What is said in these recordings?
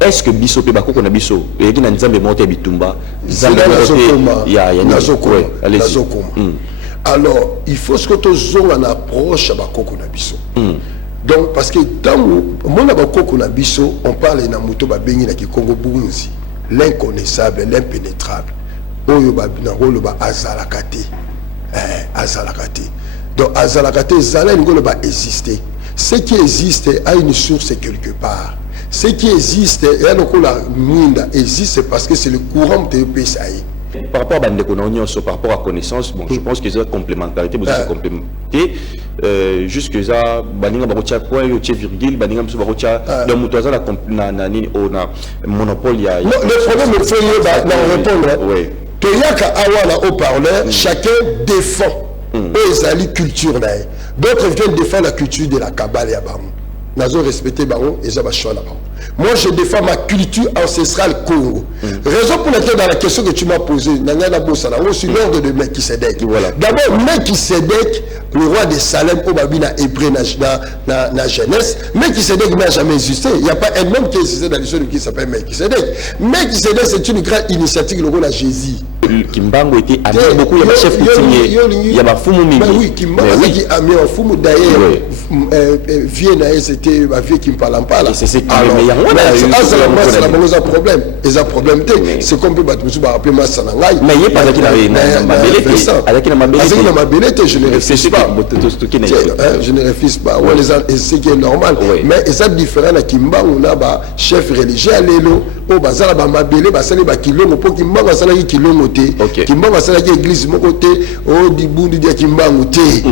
est-ce que biso pe bakoko na biso et qui na nzambe moté bitumba nzambe alors il faut ce que tu as une approche à bakoko na biso donc parce que tant mon bakoko na biso on parle na moto ba bengi na Congo Bunzi l'inconnaissable l'impénétrable oyo ba na rolo ba azalakate azalakate donc azalakate zala ngolo ba exister. Ce qui existe a une source quelque part. Ce qui existe, et alors que la monde existe parce que c'est le courant de PSAI. Par rapport à Bandeko, par rapport à connaissance, bon, je pense que c'est complémentarité, vous avez complémenté. Jusque ça, Baninga Barocha point, Yoche virgule, Baninga Barocha, dans Moutoisa, la monopole. Le problème, il faut y répondre. Oui. Toyaka Awala au parleur, chacun défend. Ezali culture nae. D'autres viennent défendre la culture de la Kabbale à Baron. Nazo respecté Baron et Zabachon là. Moi je défends ma culture ancestrale Congo. Raison pour laquelle dans la question que tu m'as posée, Nangana Bossala, on suit l'ordre de Melchisedec. Voilà. D'abord Melchisedec, le roi de Salem, au Babina hébreu na jeunesse, Melchisedec n'a jamais existé. Il n'y a pas un homme qui existait dans l'histoire qui s'appelle Melchisedec. Melchisedec c'est une grande initiative le rôle à Jésus. Kimbango était ami beaucoup, il y a chef coutumier, il y a ma foumu mingi. Oui, Kimbango qui a mis en foumu d'ailleurs, vieux c'était ma vie qui me parle en parle. C'est ce qui c'est un problème. Et un problème, c'est comme peut appeler ma sanangai. Mais il n'y a pas de je ne refuse pas. Je ne refuse pas. C'est qui est normal. Mais c'est différent à Kimbango, on a chef religieux à l'élo. Oh, bazala ba mabele basali ba kilongo po Kimbango basala ki kilongo te. Kimbango basala ki église moko te. Oh dibundu dia Kimbango te.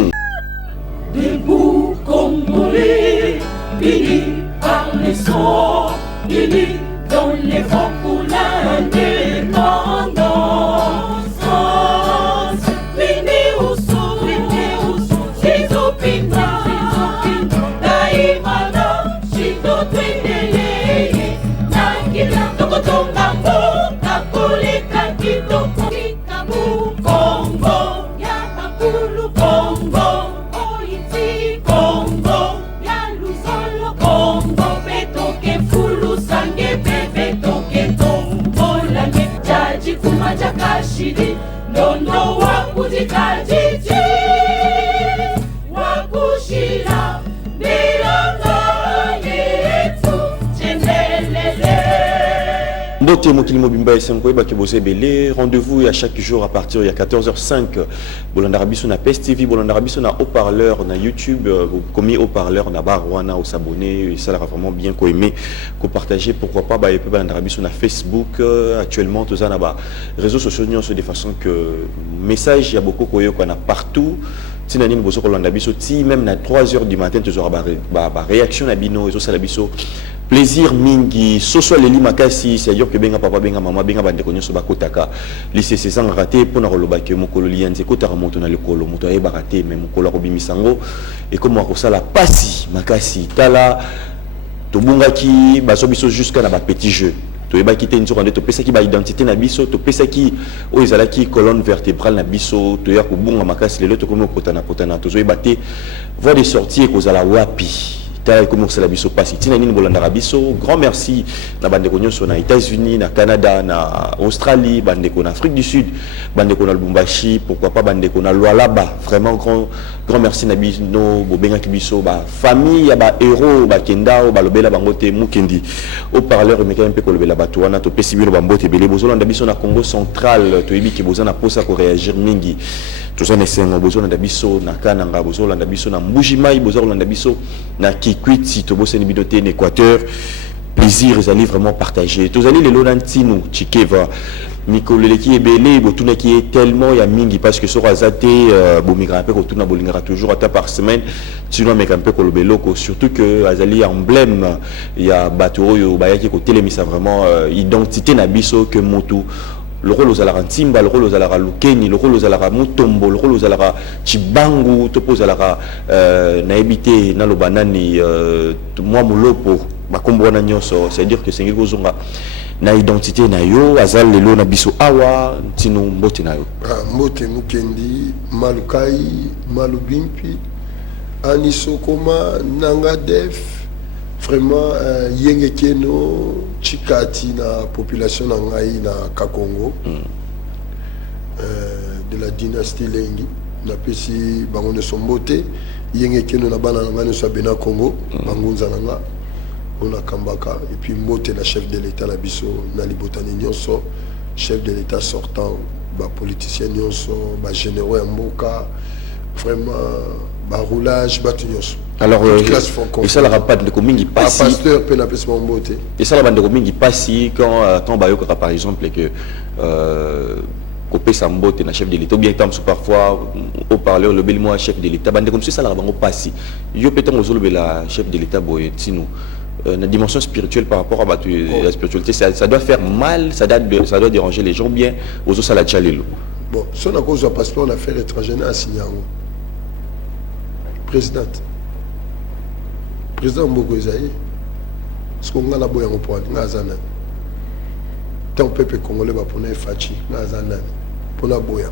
Debout Congolais, unis par les sons, unis dans les vents pour l'indépendance. Unis au son, Shizo Pinda, Daimana, Shido Twendele, Nangila, Tokotonga, Kakole, Kakito, Kikabu, Congo, Yabakulu, Congo. Congo, Yaluzolo, Congo, Betoke, Fulu, Sange, Betoke, Tombo, Lange, Jaji, Kumaja, Kashidi, Nono, Wakuji, Kajiji, Wakushira, Nilanga, Yetu, Chendelele. Ndote Mokili Mobimba et Senkoeba qui bosse belé. Rendez-vous à chaque jour à partir de 14h05. Bolandarabiso na PES TV, Bolandarabiso na haut-parleur na YouTube, commis haut-parleur na Barwana au s'abonner. Ça l'a vraiment bien aimé, qu'on partager. Pourquoi pas bah Bolandarabiso na Facebook actuellement tout ça na ba réseaux sociaux de façon que message il y a beaucoup qu'on a partout. Si nous avons même à 3h du matin, tu auras réaction à Bino, et ça la biso. Plaisir mingi, soso leli makasi, c'est-à-dire que benga papa benga maman benga bande konyo soba kotaka. Lycée c'est sans raté pour na roloba que mokolo lianze kotaka moto na lekolo moto ayeba raté mais mokolo robimisango et comme ko sala pasi makasi tala tobunga ki baso biso jusqu'à na ba petit jeu. Toyeba kité nzo rande to pesa ki ba identité na biso to pesa ki o ezala ki colonne vertébrale na biso to ya ko bunga makasi lelo to komo potana to zoyeba te voie de sortie ko zala wapi. Comme ça la biso passe tina nini bolandara biso grand merci na bandeko nyonso na États-Unis na Canada na Australie bandeko na Afrique du Sud bandeko na Lubumbashi pourquoi pas bandeko na Lualaba vraiment grand merci na bino bobenga kibiso ba famille ya ba héros ba kendao ba lobela bangote mukendi au parleur meka mpe ko lobela bato wana to pesi bino bambote belé bozolanda biso na Congo central to yebi ki bozana posa ko réagir mingi tout ça nesengo bozolanda biso na Kananga bozolanda biso na Mbujimai bozolanda biso na Kikwiti to boseni bidoté en Équateur plaisir ils allaient vraiment partager tous allez les lonantino chikeva Mikolo qui est belé botuna qui est tellement ya mingi parce que sur azate bo migra pe ko tuna bolingara toujours à ta par semaine sinon mais un peu ko lobeloko surtout que azali emblème ya bato yo bayaki ko telemisa vraiment identité na biso que motu le rôle aux alara Ntimba, le rôle aux alara Lukeni, le rôle aux alara Mutombo, le rôle aux alara Chibangu, topo alara naebité nalo banani moi molopo bakombo na nyoso, c'est-à-dire que c'est ngozonga na identité na yo azal lelo na biso awa tino mbote na yo mbote mukendi malukai malubimpi anisokoma nanga def vraiment yenge keno chikati na population na ngai na Kakongo de la dynastie Lengi na pesi bango ne sombote yenge keno na bana ngane so bena Congo bangunza nanga on a kambaka et puis mbote la chef de l'état na biso na libotani nyonso chef de l'état sortant ba politicien nyonso ba généraux ya mboka vraiment ba roulage ba nyonso. Alors et ça la rapade de comingi passi pasteur pe na pesi mbote et ça la bande de comingi passi quand bayoka par exemple que kopesa mbote na chef de l'état ou bien tant parfois au parleur le bel moi chef de l'état bande comme ça la bango passi yo peut-être ozolo la chef de l'état boyetino la dimension spirituelle par rapport à la spiritualité ça doit faire mal, ça doit déranger les gens bien aux autres la tchalelo. Bon si on a cause de passeport en affaires étrangères à signer président Mboko Ezaïe ce qu'on a la boya au point ngazana tant peuple congolais va pour ne fachi ngazana pour la boya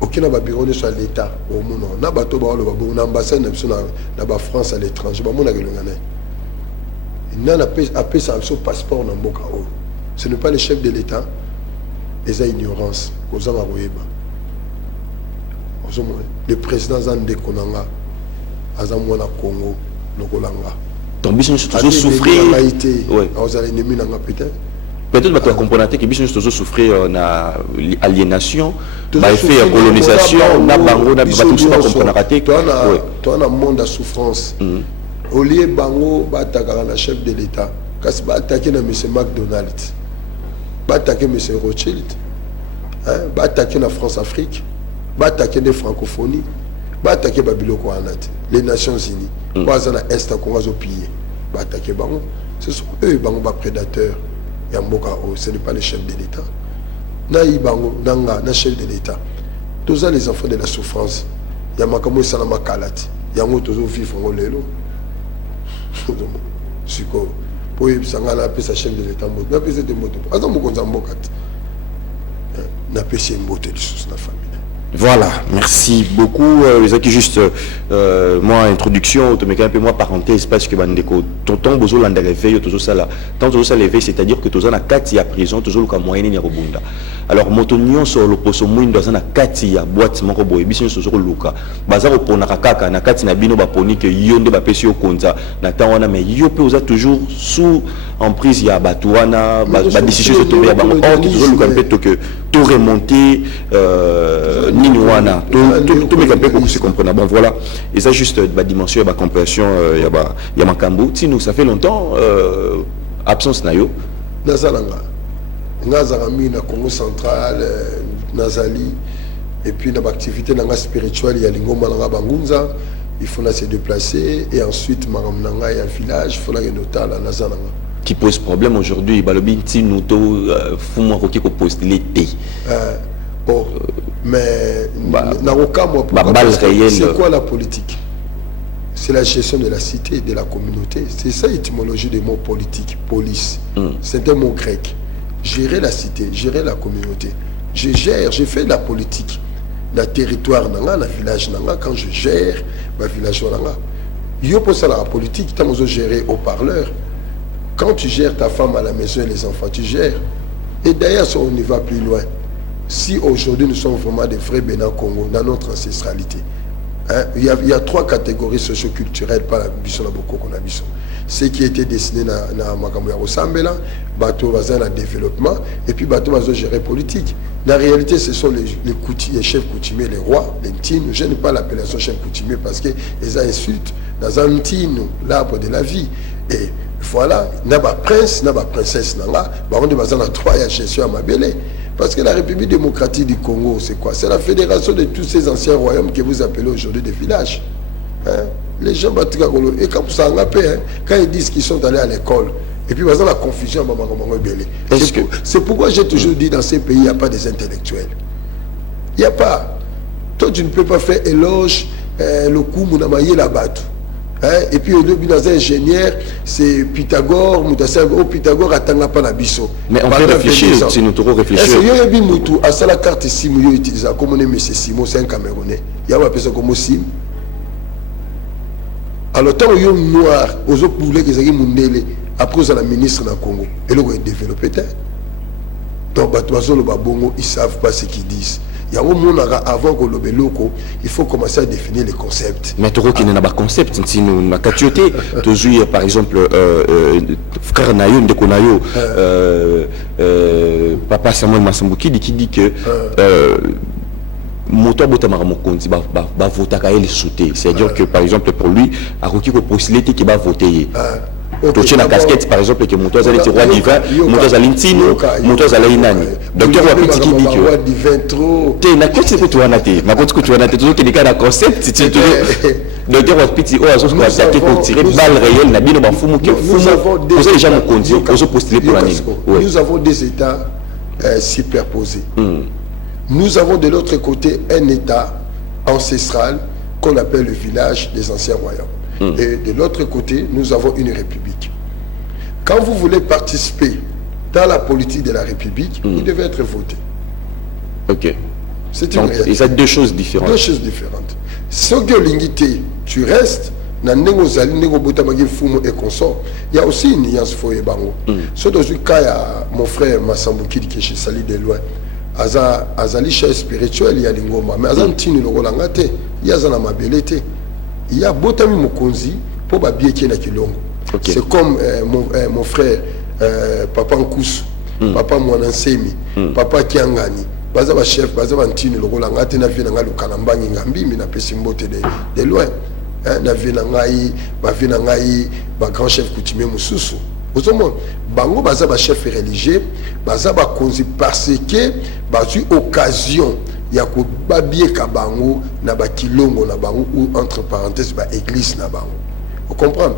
aucun bureau sur l'état au monde na bato ba lo ba na ambassade na ba France à l'étranger ba mona kelongana il n'a pas son passeport na mboka o ce n'est pas le chef de l'état et ignorance kozanga royeba le président Zande Konanga azamwa na Congo lokolanga donc biso toujours souffrir ouais aux ennemis na peut-être peut-être que vous comprenez que biso toujours souffrir na aliénation ba effet ya colonisation na bango na bato so comprendre raté toi na monde de souffrance au lieu bango ba attaquer na chef de l'état kasi ba attaquer na monsieur McDonald's ba attaquer monsieur Rothschild hein ba attaquer na France Afrique ba attaquer les francophonie ba attaquer babiloko anate les Nations Unies ba za na est Congo zo piller ba attaquer bango ce sont eux bango ba prédateurs. Ce n'est pas le chef de l'État. Naïbango, Nanga, na chef de l'État. Tous les enfants de la souffrance. Yamakamo Salama Kalati. Yango Tozo vivre en Lelo. Suko. Pour y sangala sa chef de l'État. N'a pas été moto. Azamo Gonzambokat. N'a pas été moto de sous la famille. Voilà, merci beaucoup. Qui juste moi introduction, un peu moi parenthèse parce que bandeko tonton bozo landa réveil toujours ça là. Tant toujours ça lever, c'est-à-dire que toujours na kati ya prison toujours le moyen ni robunda. Alors motonyon sur le poso mwindo za na kati ya boîte moko boye biso toujours luka. Bazaro pona kaka na kati na bino ba poni que yonde ba pesi o konza na tawana mais yo pe oza toujours sous emprise ya batuana ba décision de tomber ba toujours luka peut que tout remonter Niniwana, tout mes campagnes pour se comprendre. Bon voilà, et ça juste la dimension, la compréhension, il y a Makambu. Si nous, ça fait longtemps, absence nayo. Nazalanga, Nazarami, na Congo central, Nazali, et puis dans l'activité spirituelle, il y a Lingoma Nanga Bangunza, il faut se déplacer, et ensuite Maram Nanga, il y a un village, il faut aller noter à Nazalanga. Qui pose problème aujourd'hui, Balobi, Tinuto, Fumwa Roki, qui pose l'été. Bon, mais c'est quoi la politique? C'est la gestion de la cité, de la communauté. C'est ça l'étymologie des mots politique, police. C'est un mot grec. Gérer la cité, gérer la communauté. Je gère, je fais de la politique. Le territoire, le village, quand je gère, le village, il pour ça la politique, tu as gérer au parleur. Quand tu gères ta femme à la maison et les enfants, tu gères. Et d'ailleurs, on y va plus loin. Si aujourd'hui nous sommes vraiment des vrais Bénin Congo dans notre ancestralité, hein, il y a trois catégories socio-culturelles par la Bisson Boko qu'on a Bisson. Ce qui était destiné dans Makamouya Rosambela, bateau vasin la développement, et puis bateau vasin gérer politique. La réalité, ce sont les chefs coutumiers, les rois, les ntines. Je n'aime pas l'appellation chef coutumier parce qu'ils insultent dans un ntine, l'arbre de la vie. Et voilà, n'a pas prince, n'a pas princesse, n'a pas, on est basé dans trois gestion à Mabélé. Parce que la République démocratique du Congo, c'est quoi? C'est la fédération de tous ces anciens royaumes que vous appelez aujourd'hui des villages. Hein? Les gens battent et quand ça en appelle, quand ils disent qu'ils sont allés à l'école, et puis la confusion, c'est pourquoi j'ai toujours dit dans ces pays, il n'y a pas des intellectuels. Il n'y a pas. Toi, tu ne peux pas faire éloge le coup, Mounamaye la batte. Hein? Et puis au début dans un ingénieur, c'est Pythagore, Pythagore attend pas la bisso. Mais on peut réfléchir, si nous devons réfléchir. Est-ce qu'il y a à la carte SIM, il utilise comme on est M. Simon, c'est un Camerounais. Il y a une personne comme SIM. Alors tant qu'il y a noir, aux autres poules qui sont mundele, après vous la ministre dans le Congo et là vous développé. Donc ils savent pas ce qu'ils disent. Il y a au monde avant que le loco, il faut commencer à définir les concepts. Mais tu vois qu'il n'y a pas de concept. Si nous n'avons qu'à tuer, par exemple, frère Nayo, Ndeko Nayo, papa Samuel Massambouki, qui dit que moto Botamara Mokonzi va voter à elle sauter. C'est-à-dire que, par exemple, pour lui, à Roki, il possibilité qu'il va voter. Tu as la casquette, par exemple, que Moto Zali roi divin, Moto Zali Ntino, Moto Zali Nani. Docteur Wapiti qui dit que. Roi divin trop. Tu n'as pas de toi naté. Ma compte que tu as naté, toujours qu'il y a un concept. Si tu Docteur Wapiti, oh, à qu'on attaquer pour tirer balle réelle, n'a bien pas fou, vous avez déjà mon conduit, vous avez postulé pour l'année. Nous avons des États superposés. Nous avons de l'autre côté un État ancestral qu'on appelle le village des anciens royaumes. Et de l'autre côté, nous avons une république. Quand vous voulez participer dans la politique de la république, vous devez être voté. Ok. C'est une réalité. Il y a deux choses différentes. Deux choses différentes. Ce que l'unité, tu restes, il y a aussi une nuance foye bango. Ce cas, il y a mon frère Massambouki qui est sali de loin. Azali chef spirituel, il y a l'ingoma. Mais Azan tini le rolangate, il y a Zana mabelete. Il y a Botami Mokonzi pour babie qui est na Kilongo. C'est comme mon frère Papa Nkousu, Papa Mwanansemi, Papa Kiangani. Baza ba chef, baza ba ntini le rolangate na vie na nga lukalambangi ngambi mi na pesimbote de loin. Na vie na ngai, ba vie na ngai, ba grand chef coutumier mususu. Autrement, bango baza ba chef religieux, baza ba konzi parce que bazu occasion ya ko babie kabango na ba kilongo na bango ou entre parenthèses ba église na bango. Vous comprenez?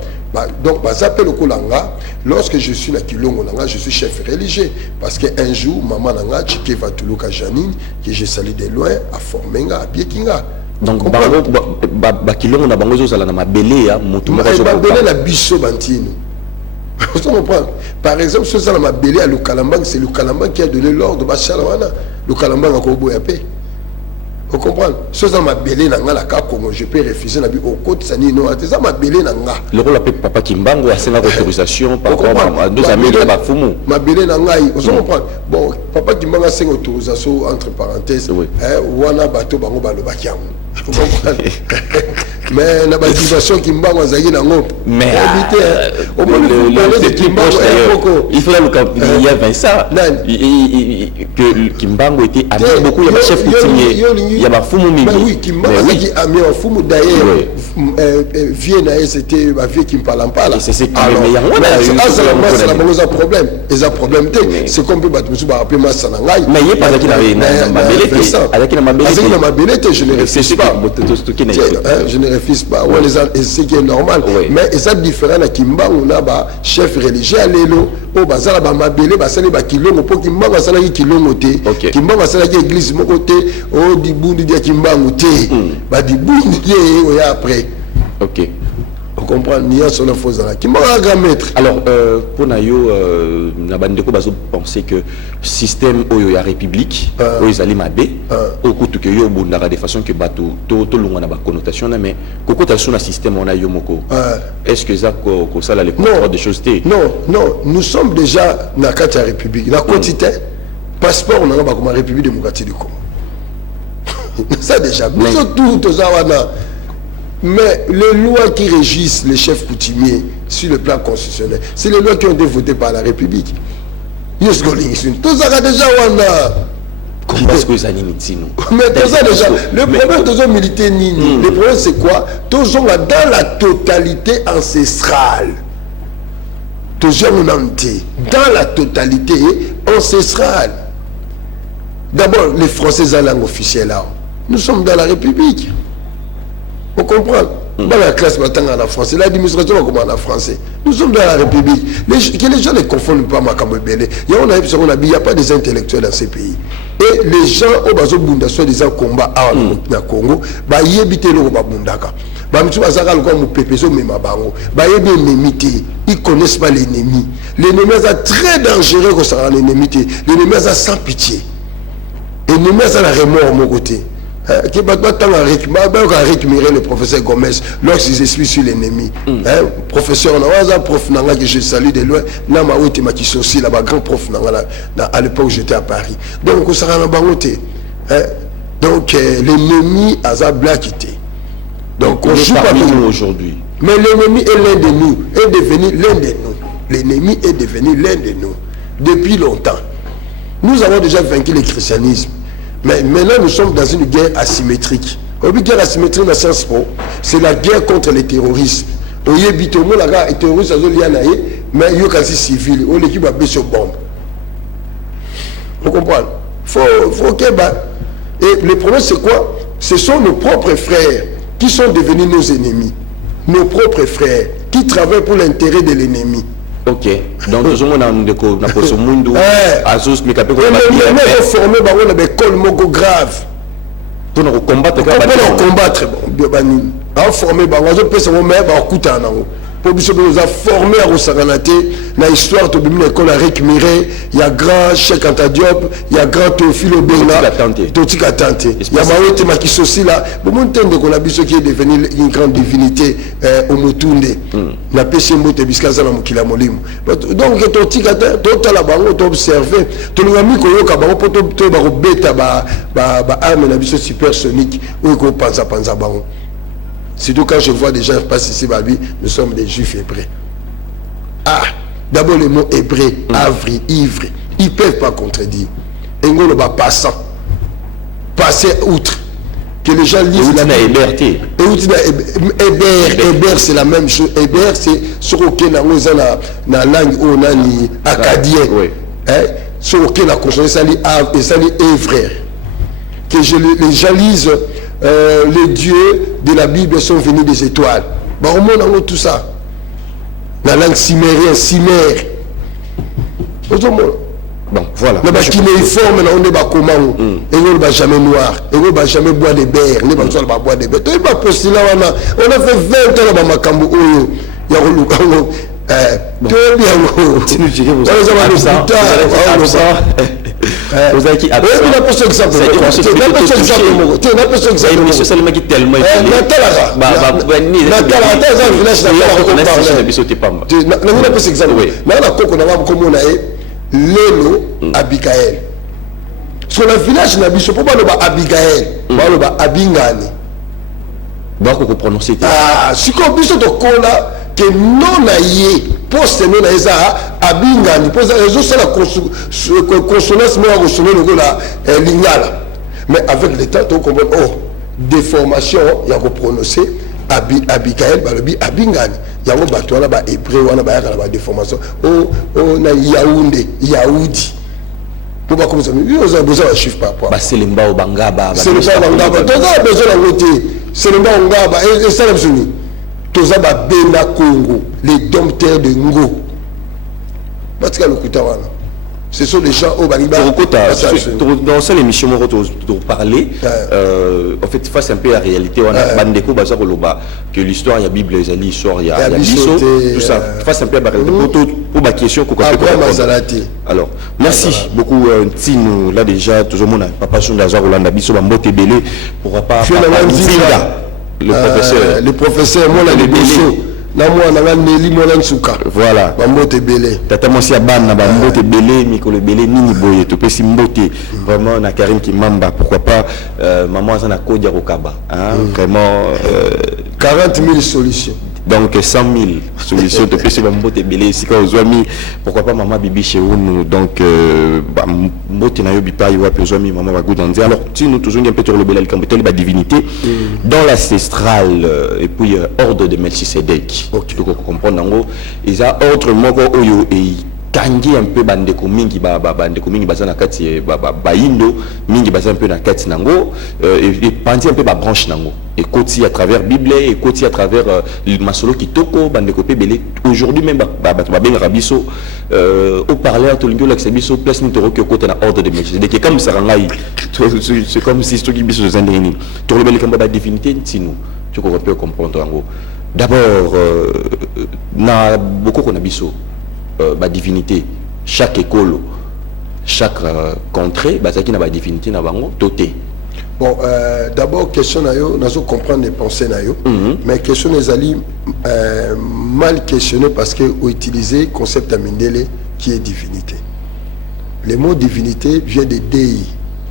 Donc baza pe lokolanga, lorsque je suis na kilongo nanga, je suis chef religieux parce que un jour maman nanga Chike Vatuluka Janine que j'ai sali de loin a formé nga a biekinga. Donc bango ba kilongo na bango zo sala na mabele ya mutu moko zo mabele la biso bantino. Vous comprenez? Par exemple, ce que mabele à Lukalambang, c'est Lukalambang qui a donné l'ordre ba Chalawana. Lukalambang a ko boya pe. Vous comprenez? Ce que mabele na nga la ka Congo, je peux refuser na bi au côté sani no ateza mabele na nga. Le rôle appelé papa Kimbango a une autorisation par rapport à deux amis de Bafumu. Mabele na ngai, vous comprenez? Bon, papa Kimbango a une autorisation entre parenthèses. Wana bato bango balobaki yango. Vous comprenez? Mais la motivation Kimbango a zayi nango. Mais au moins le Kimbango il faut il y a Vincent que Kimbango était ami beaucoup il y a chef coutumier il y a Bafumu mingi. Oui, Kimbango qui ami Bafumu d'ailleurs vieux na c'était ba vieux qui me parle pas là. C'est mais il y a un problème. Ils ont problème c'est comme ba musu ba appeler massa na ngai. Mais il y a pas qui na mabelete avec na mabelete je ne refuse pas. Je ne refuse pas. C'est qui est normal. Mais c'est différent à Kimbango na ba chef religieux lelo o bazala ba mabele basali ba kilongo po Kimbango asala ki kilongo te. Kimbango asala ki église moko te o dibundi dia Kimbango te. Ba dibundi ye après. Ok. On comprend Nia sur la fausse qui m'a un grand maître. Alors pour Nayo Nabandeko bazo penser que système oyo ya république oyo zali mabe au coup que yo bundara de façon que bato to longa na ba connotation mais koko ta sur système on a yo moko. Est-ce que ça ko ça la les des choses té? Non, nous sommes déjà na carte ya république. La quantité passeport on a ba comme République démocratique du Congo. Ça déjà nous tout ça wana. Mais les lois qui régissent les chefs coutumiers sur le plan constitutionnel, c'est les lois qui ont été votées par la République. Tout ça déjà parce que ça n'imite nous. Mais tout ça déjà, le problème de militaire nini, le problème c'est quoi? Toujours dans la totalité ancestrale. Toujours dans la totalité ancestrale. D'abord, les Français ont la langue officielle là. Nous sommes dans la République. On comprend. Dans la classe matin en français, l'administration comment en français. Nous sommes dans la République. Que les gens ne confondent pas Makambo Belé. Il n'y a pas des intellectuels dans ces pays. Et les gens au bazo bunda soit des combats à Congo, bah y habiter le bundaka. Bah monsieur bazaka le comme pepezo mema bango. Bah y bien l'ennemi. Ils connaissent pas l'ennemi. L'ennemi est très dangereux que ça l'ennemi. L'ennemi est sans pitié. L'ennemi est la remords mon côté. qui va récupérer le professeur Gomez lorsqu'ils expliquent sur l'ennemi. Professeur, prof que je salue de loin, aussi là-bas, grand prof à l'époque où j'étais à Paris. Donc, on s'en donc, l'ennemi a blaquité. Donc, on joue pas nous aujourd'hui. Mais l'ennemi est l'un de nous, est devenu l'un de nous. L'ennemi est devenu l'un de nous depuis longtemps. Nous avons déjà vaincu le christianisme. Mais maintenant, nous sommes dans une guerre asymétrique. Une guerre asymétrique, c'est la guerre contre les terroristes. Mais il y a des terroristes, mais il y a quasi civils. On l'équipe a baissé aux bombes. Vous comprenez? Faut que... Et le problème, c'est quoi? Ce sont nos propres frères qui sont devenus nos ennemis. Nos propres frères qui travaillent pour l'intérêt de l'ennemi. Ok. Donc, nous sommes dans le monde où Azus, mais capé, on a formé une école grave. Pour nous combattre, on a formé, on a formé à Rosaganate, la histoire de l'école à récupérer, il y a grand Cheikh Anta Diop, il y a grand Théophile Obenga, Toti Katante. Il y a Maouete Makisosi là, bon entendre qu'on a vu ce qui est devenu une grande divinité au Mutunde. La péché mote biskaza na mukila molimo. Donc Toti Katante, tout la bango to observer, to ngami ko yoka bango poto to ba beta ba arme na biso supersonique ou ko panza bango. Surtout quand je vois des gens passer ici, nous sommes des juifs hébreux. Ah, d'abord le mot hébreu, avri, ivre, ils ne peuvent pas contredire. Et on va passer outre. Que les gens lisent la liberté. Héber, c'est la même chose. Héber, c'est sur auquel on a la langue où on a acadien. Sur auquel on a consonné ça, et ça, les frères. Que les gens lisent. Les dieux de la Bible sont venus des étoiles. Au monde, on a tout ça. La langue cimérienne, cimère. Bon, voilà. Le kinéiforme, on n'est pas comment. Et on ne va jamais noir. Et on ne va jamais boire des bières. On ne va jamais boire des bières. On a fait 20 ans dans ma cambo. Il y a vous avez qui a Lelo Abigaël. Sur le village Nabiso, pourquoi le Abigaël, le Abingani. Donc on peut prononcer. Ah, si qu'on puisse te coller que non aïe poste non aïe ça Abingani. Pour ça les autres la consonance mais on sonne le là lingala. Mais avec le temps on comprend déformation il y a prononcer Abigaël balobi Abingani. Il y a un bateau là-bas hébreu, on a la déformation. On a Yaoundé, Yaoudi. Pourquoi comme ça? Vous avez besoin de chiffre par rapport. C'est le mbao bangaba. C'est le mbao bangaba. Tout ça a besoin de voter. C'est le mbao bangaba. Et ça, c'est fini. Tout ça va Bena Congo, les dompteurs de Ngo. Parce que le Koutawana. Ce sont des gens au Baniba. Dans cette émission, on va parler. En fait, face un peu à la réalité, on a Bandeko Bazar Oloba, que l'histoire, il y a Bible, il y a l'histoire, il y a l'histoire, tout ça. Face un peu à la réalité. Pour ma question, alors, merci beaucoup, Tino. Là déjà, tout le monde a pas passion d'Azar Olanda, Bisso, Bambote Belé, pourra pas. Le professeur, moi, la Bisso. Voilà. Bambote belé. Tata Monsia Ban, Bambote belé, Mikolo belé, Nini Boye, tu peux s'imboter. Vraiment, na Karim qui mamba, pourquoi pas, maman Zana Kodia Rokaba. Vraiment. 40 000 solutions. Donc 100 000 solutions, tu peux s'imboter belé, si quand vous avez pourquoi pas maman Bibi chez nous, donc, Mbote na yobi pa yowa pe zoami maman va goûter. Alors, si nous toujours un peu sur le belé, la divinité, dans l'ancestral, et puis ordre de Melchisedec. Tu comprends, ils ont autre mot et kangi un peu bandeko mingi bandeko mingi baza na kati ba indo mingi baza un peu na kati nango et pandi un peu ba branche nango et côté à travers Bible et côté à travers le masolo kitoko bandeko pe belé aujourd'hui même ba ben rabiso au parleur to lingio l'accès biso place ni toro que côté na ordre de Melchisedec comme ça rangai c'est comme si ce qui biso zandeni to le belé comme ba divinité tino tu peux comprendre en gros d'abord na beaucoup qu'on a biso ba divinité chaque école chaque contrée bazaki na ba divinité na bango toté Bon, d'abord, question nayo, nous comprendre les pensées nayo, mais question les ali mal questionné parce que vous utilisez concept à Mindele qui est divinité. Le mot divinité vient de Dei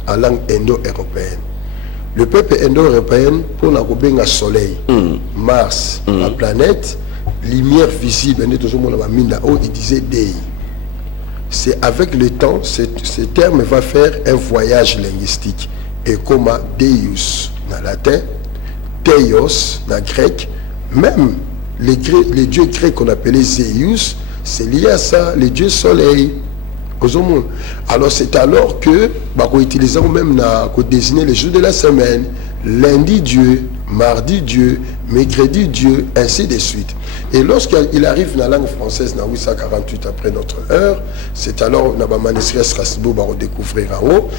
en langue indo-européenne. Le peuple indo-européen pour la à soleil, Mars, la planète, lumière visible, il disait Dei. C'est avec le temps, ce terme va faire un voyage linguistique. Et comme Deus dans latin, Theos dans grec, même les dieux grecs qu'on appelait Zeus, c'est lié à ça, les dieux soleil. Alors c'est alors que, utilisons même pour désigner les jours de la semaine, lundi Dieu, mardi Dieu, mercredi Dieu, ainsi de suite. Et lorsqu'il arrive dans la langue française, dans 848 après notre heure, c'est alors que manuscrit Strasbourg va redécouvrir en haut,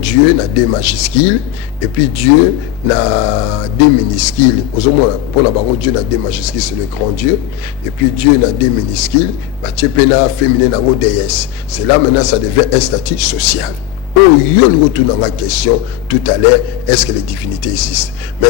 Dieu n'a des majuscules, et puis Dieu n'a des minuscules. Pour la baron, Dieu n'a des majuscules, c'est le grand Dieu, et puis Dieu n'a des minuscules, Tchepena féminin dans déesse. C'est là maintenant ça devient un statut social. Oh, il y a une question tout à l'heure, est-ce que les divinités existent? Mais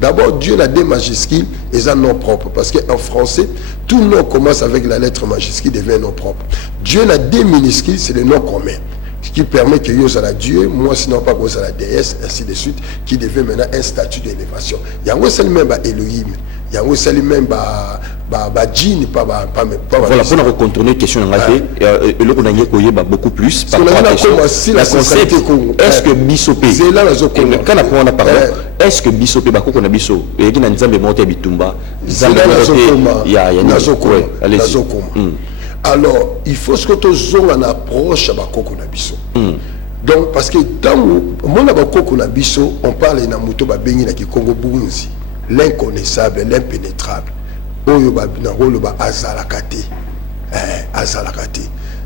d'abord, Dieu a des majuscules et un nom propre. Parce qu'en français, tout nom commence avec la lettre majuscule, devient nom propre. Dieu a des minuscules, c'est le nom commun. Ce qui permet que Dieu soit Dieu, moi sinon pas que la déesse, ainsi de suite, qui devient maintenant un statut d'élévation. Il y a aussi même Elohim. Il y a aussi même djinn, voilà, pour contourner la question, et là, on a beaucoup plus. Par rapport à la question, est-ce que Bissopé, quand on a parlé, est-ce que Bissopé, qu'on a Bisso, et qu'il y a un Zambé monté à Bitumba, il y a alors, il faut que tu aies une approche à Bakoko Nabiso. Donc, parce que dans mon Bakoko Nabiso, on parle de Namuto Babengi na Congo Bunzi, l'inconnaissable, l'impénétrable. Oyo Babinarolo ba Azalakate. Azalakate.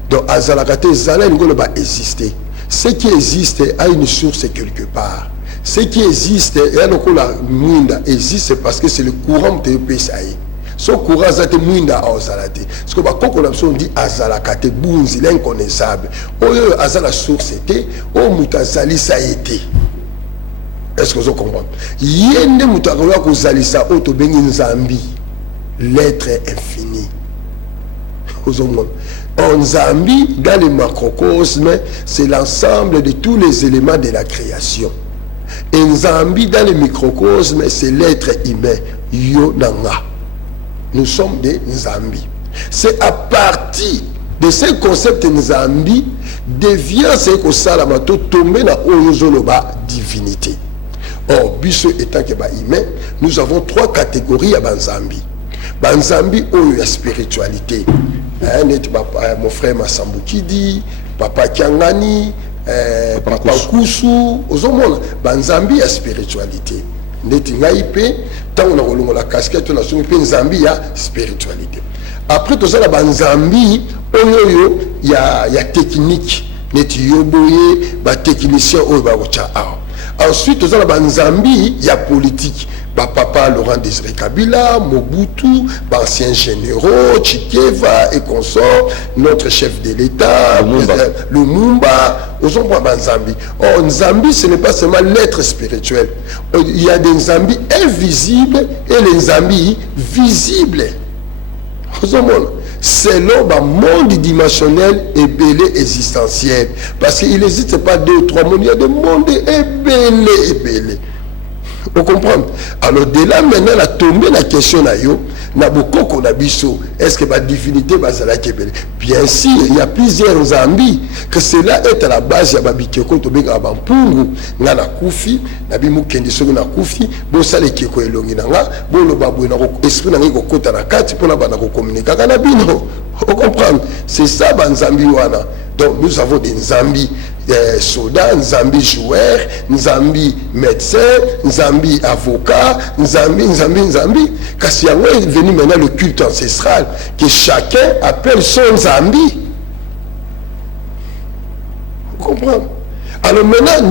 Donc, Azalakate, Zala Ngolo ba exister. Ce qui existe a une source quelque part. Ce qui existe, et alors que la Mwinda existe parce que c'est le courant de PSAE. Son courant zate mwinda a ozalate. Ce que bakoko na biso dit azalakate bunzi l'inconnaissable. Oyo azala source était, o mutazali ça été. Est-ce que vous comprenez? Yende mutakola ko zalisa o to bengi nzambi. L'être infini. En Zambie, dans le macrocosme, c'est l'ensemble de tous les éléments de la création. Et Nzambi, dans le microcosme, c'est l'être humain. Yo nanga. Nous sommes des Nzambi. C'est à partir de ce concept Nzambi devient ce que Salamato tombe dans Oyozoloba divinité. Or, Bisso étant que humain, nous avons trois catégories à Banzambi. Banzambi Oyo la spiritualité. Mon frère Massambu Kidi, Papa Kiangani, Papa Kusu, Banzambi la spiritualité. Tant on a la casquette, on a soumis Nzambi la spiritualité. Après tout ça, la Banzambi, il y a technique. Neti yoboye, ba technicien ou ba ocha. Ensuite, tout ça, la Banzambi, il y a politique. Papa Laurent Désiré Kabila, Mobutu, anciens généraux, Chikeva et consorts, notre chef de l'État, Lumumba, aux hommes Nzambi. Or, Nzambi, ce n'est pas seulement l'être spirituel. Il y a des Nzambi invisibles et les Nzambi visibles. Selon le monde dimensionnel et belé existentiel. Parce qu'il n'existe pas deux ou trois mondes, il y a des mondes ébélés. Vous comprenez? Alors, de là, maintenant, la tombée la question là, na beaucoup qu'on a biso. Est-ce que la divinité va s'arrêter? Bien sûr, il y a plusieurs Nzambi que cela est à la base de Babikeko, Tobega Bampungu, Nana Koufi, Nabimu Kendiso na Koufi, Bosale Keko Elongi Nanga, Bolo Babou na esprit na ngiko kota na kati pour na bana ko communiquer kana bino. Vous comprenez? C'est ça Nzambi wana. Donc nous avons des Nzambi soldats, Nzambi joueurs, Nzambi médecins, Nzambi avocats, Nzambi. Car si est venu maintenant le culte ancestral que chacun appelle son Nzambi. Vous comprenez? Alors maintenant,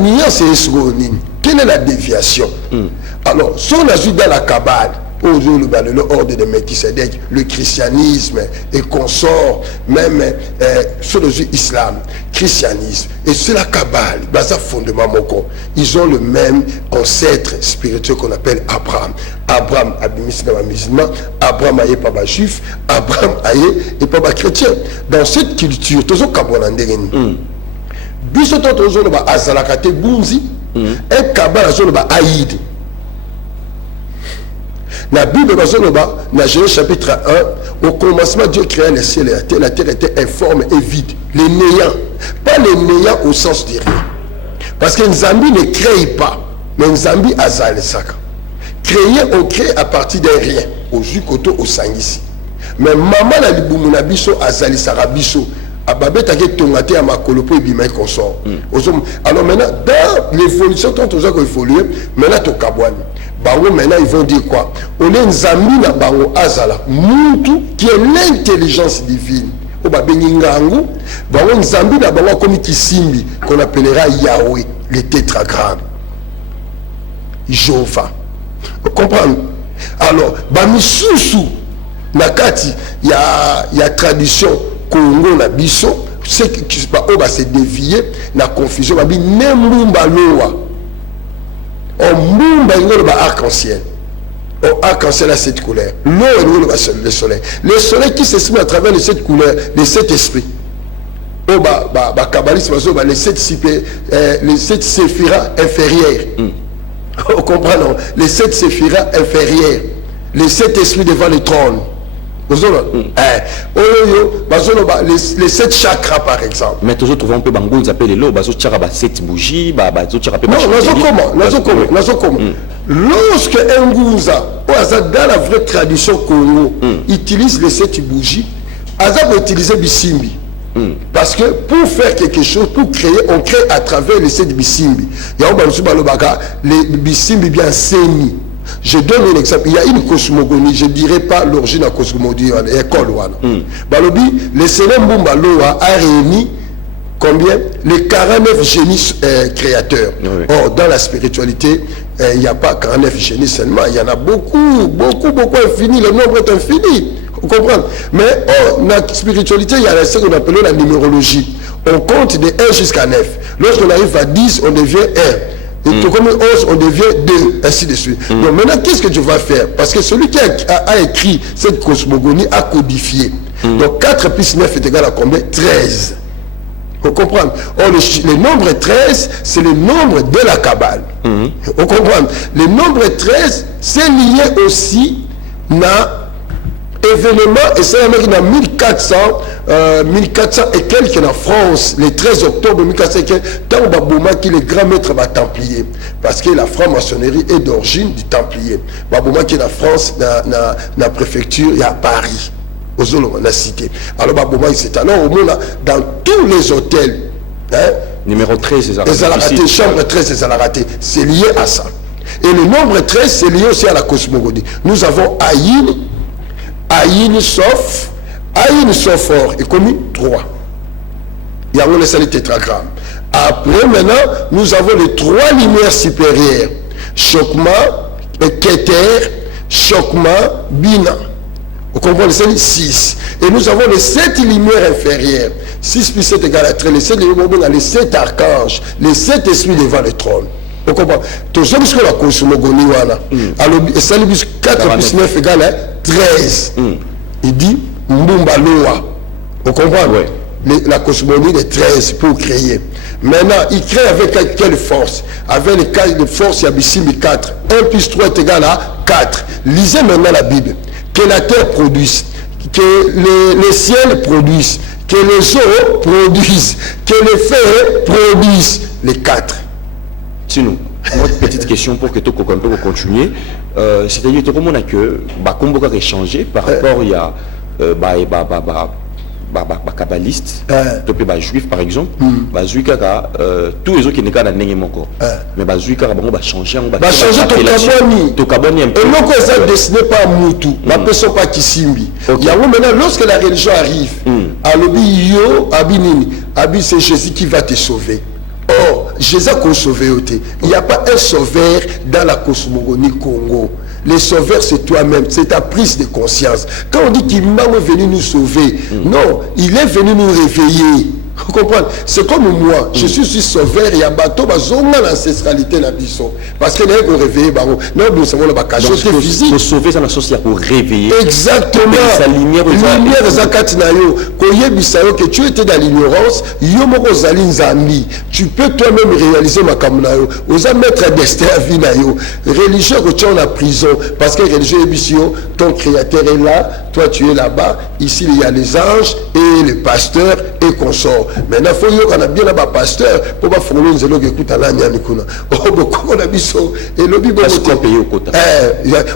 quelle est la déviation? Alors, si on a vu dans la Kabbale, l'ordre de Melchisedec, le christianisme et consort, même sur l'islam, christianisme, et c'est la Kabbale, c'est fondement moko. Ils ont le même ancêtre spirituel qu'on appelle Abraham. Abraham a musulman, Abraham a pas juif, Abraham a pas chrétien. Dans cette culture, tous les Kabbalandéens, bisoto tous les azalakate bunzi, et Kabbale tous les aïd. La Bible, dans Genèse chapitre 1, au commencement, Dieu créa le ciel et la terre était informe et vide. Les néants. Pas les néants au sens de rien. Parce que Nzambi ne crée pas. Mais Nzambi a zalé saka. Créer, on crée à partir de rien. Au Jukoto, au Sangisi. Mais maman la liboumuna biso a zalé sarabiso. Ababé ta tongate à ma colopo et bimay consort. Alors maintenant, dans l'évolution, tant aux gens évolué, maintenant tu kabouani. Bango maintenant ils vont dire quoi? On est nzambi na bango azala. Muntu qui est l'intelligence divine. Oba beningangu. Bango nzambi na bango comme kisimbi qu'on appellera Yahweh, le tétragramme. Jéhovah. Vous comprenez? Alors, bamisusu nakati y a tradition Congo na biso, c'est qui se dévier na confusion babi nemumba loa. On mumba ngolo ba arc-en-ciel. Au arc-en-ciel a cette couleur. L'eau est le soleil. Le soleil qui s'exprime à travers les 7 couleurs, les 7 esprits. Oh ba kabbaliste les 7 séphiras inférieurs. Vous comprenez? Les 7 séphiras inférieurs. Les 7 esprits devant le trône. Les 7 chakras par exemple. Mais toujours trouver un peu bango, ils appellent les lots, bazo tchara 7 bougies, bazo tchara peu. Non, comment. Lorsque un gouza, dans la vraie tradition Congo, utilise les 7 bougies, Azab va utiliser bisimbi. Parce que pour faire quelque chose, pour créer, on crée à travers les 7 bisimbi. Il y a les bisimbi bien semi. Je donne un exemple. Il y a une cosmogonie, je ne dirais pas l'origine de la cosmogonie, l'école. Le Seigneur Mbumba Loa a réuni combien? Les 49 génies créateurs. Or, dans la spiritualité, il n'y a pas 49 génies seulement. Il y en a beaucoup infini. Le nombre est infini. Vous comprenez? Mais dans la spiritualité, il y a ce qu'on appelle la numérologie. On compte de 1 jusqu'à 9. Lorsqu'on arrive à 10, on devient 1. Et comme 11, on devient 2, ainsi de suite. Donc maintenant, qu'est-ce que tu vas faire? Parce que celui qui a écrit cette cosmogonie a codifié. Donc 4 plus 9 est égal à combien? 13. Vous comprenez? Or, le nombre 13, c'est le nombre de la Kabbale. Vous comprenez? Le nombre 13, c'est lié aussi à événement, et c'est en 1400 et quelques en France, le 13 octobre 1400 et quelques, tant Babouma qui est le grand maître templier, parce que la franc-maçonnerie est d'origine du templier. Babouma qui est en France, dans la préfecture, il y a Paris, aux Zolo, la cité. Alors Babouma, c'est alors au monde, dans tous les hôtels, numéro 13, les chambre 13, c'est lié à ça. Et le nombre 13, c'est lié aussi à la cosmogonie. Nous avons Aïn sauf or et commis 3. Il y a le tétragramme. Après, maintenant, nous avons les 3 lumières supérieures. Chokma, Keter, Chokma, Bina. Vous comprenez? C'est 6. Et nous avons les 7 lumières inférieures. 6 plus 7 égale à 13. Les 7 lumières, les 7 archanges, les 7 esprits devant le trône. Vous comprenez? Tout ça, parce que la cosmogonie, alors, ça, 4 plus 9 égale à 13. Il dit Mbumba Loa. Vous comprenez? La cosmogonie de 13 pour créer. Maintenant, il crée avec quelle force? Avec les 4 de force, il y a Bissimbi 4. 1 plus 3 est égal à 4. Lisez maintenant la Bible. Que la terre produise, que les ciels produisent, que les eaux produisent, que les feux produisent. Les 4. Sinon, une autre petite question pour que tu puisses continuer. C'est-à-dire que Bakombo a changé par rapport à kabbaliste, juif par exemple, tous les autres qui ne sont pas dans le même corps. Mais les autres va changer. Va changer ton kaboni. Et non que ça destiné pas à Moutou, la personne pas Kisimbi. Maintenant, lorsque la religion arrive, c'est Jésus qui va te sauver. Or, Jésus a sauvé. Il n'y a pas un sauveur dans la cosmogonie Congo. Le sauveur, c'est toi-même, c'est ta prise de conscience. Quand on dit Kimbangu est venu nous sauver, non, il est venu nous réveiller. Vous comprenez? C'est comme moi, je suis aussi sauveur et un bateau, l'ancestralité na biso. Parce qu'il est pour réveiller, non, nous savons la chose physique. Pour sauver, ça associé pour réveiller. Exactement. Sa lumière, que tu étais dans l'ignorance, tu peux toi-même réaliser ma kamunayo. Osa mettre destin à vie nayo. Religieux que tu es en prison, parce que religieux est mission, ton créateur est là, toi tu es là-bas. Ici il y a les anges et les pasteurs et consorts. Maintenant, il faut qu'on a bien un pasteur pour pas faire une zélo qui écoute à l'année. Oh, beaucoup on a biso et le bible